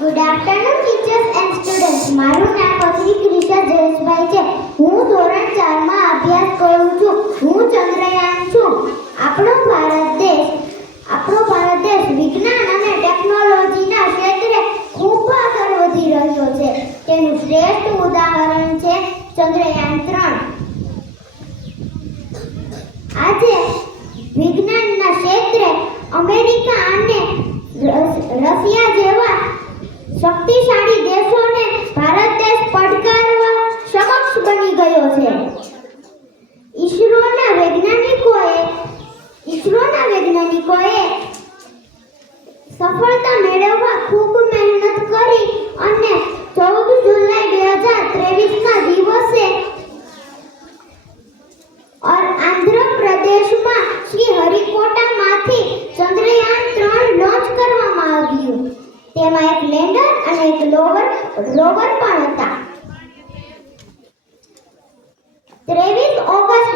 Good afternoon teachers and students. મારું નામ પથિક રિષા જયેશભાઈ છે. હું ધોરણ 4 માં અભ્યાસ કરું છું. હું ચંદ્રયાન છું. આપણો ભારત દેશ વિજ્ઞાન અને ટેકનોલોજીના ક્ષેત્રે ખૂબ આગળ વધી રહ્યો છે. તેનું શ્રેષ્ઠ ઉદાહરણ છે ચંદ્રયાન 3. આજે વિજ્ઞાનના ક્ષેત્રે અમેરિકા અને રશિયા જેવા શક્તિશાળી દેશોને ભારત દેશ પડકારવા સમક્ષ બની ગયો છે. ઈસરોના વૈજ્ઞાનિકોએ સફળતા મેળવવા ખૂબ મહેનત કરી અને 14 જુલાઈ 2023ના દિવસે આંધ્રપ્રદેશમાં શ્રી હરિકોટામાંથી ચંદ્રયાન 3 લોન્ચ કરવામાં આવ્યું. તેમાં એક લેન્ડર અને એક રોવર પણ હતા. 23 ઓગસ્ટ